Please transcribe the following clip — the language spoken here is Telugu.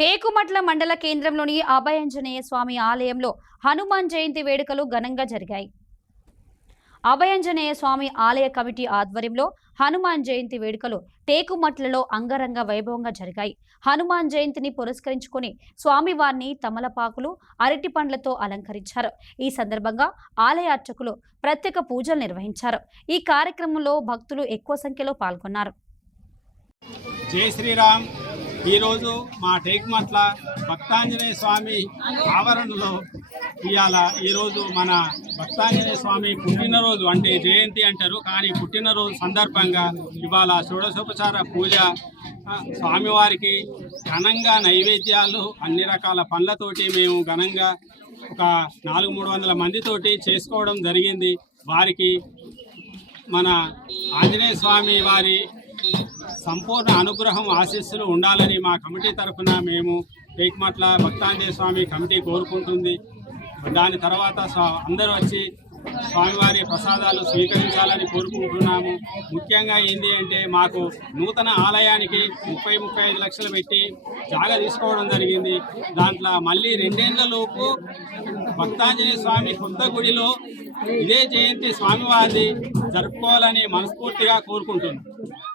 టేకుమట్ల మండల కేంద్రంలోని అభయాంజనేయ స్వామి ఆలయంలో హనుమాన్ జయంతి వేడుకలు ఘనంగా జరిగాయి. అభయాంజనేయ స్వామి ఆలయ కమిటీ ఆధ్వర్యంలో హనుమాన్ జయంతి వేడుకలు టేకుమట్లలో అంగరంగ వైభవంగా జరిగాయి. హనుమాన్ జయంతిని పురస్కరించుకుని స్వామివారిని తమలపాకులు, అరటి పండ్లతో అలంకరించారు. ఈ సందర్భంగా ఆలయ అర్చకులు ప్రత్యేక పూజలు నిర్వహించారు. ఈ కార్యక్రమంలో భక్తులు ఎక్కువ సంఖ్యలో పాల్గొన్నారు. జై శ్రీరామ్. ఈరోజు మా టేకుమట్ల భక్తాంజనేయ స్వామి ఆవరణలో ఈరోజు మన భక్తాంజనేయ స్వామి పుట్టినరోజు, అంటే జయంతి అంటారు, కానీ పుట్టినరోజు సందర్భంగా ఇవాళ షోడశోపచార పూజ, స్వామివారికి ఘనంగా నైవేద్యాలు అన్ని రకాల పండ్లతోటి మేము ఘనంగా ఒక 400-300 మందితోటి చేసుకోవడం జరిగింది. వారికి మన ఆంజనేయ స్వామి వారి సంపూర్ణ అనుగ్రహం, ఆశీస్సులు ఉండాలని మా కమిటీ తరఫున మేము టేకుమట్ల భక్తాంజనేయ స్వామి కమిటీ కోరుకుంటుంది. దాని తర్వాత అందరూ వచ్చి స్వామివారి ప్రసాదాలు స్వీకరించాలని కోరుకుంటున్నాము. ముఖ్యంగా ఏంటి అంటే మాకు నూతన ఆలయానికి 30-35 లక్షలు పెట్టి జాగా తీసుకోవడం జరిగింది. దాంట్లో మళ్ళీ 2 ఏళ్లలోపు భక్తాంజనేయ స్వామి కొత్త గుడిలో ఇదే జయంతి స్వామివారిది జరుపుకోవాలని మనస్ఫూర్తిగా కోరుకుంటున్నాం.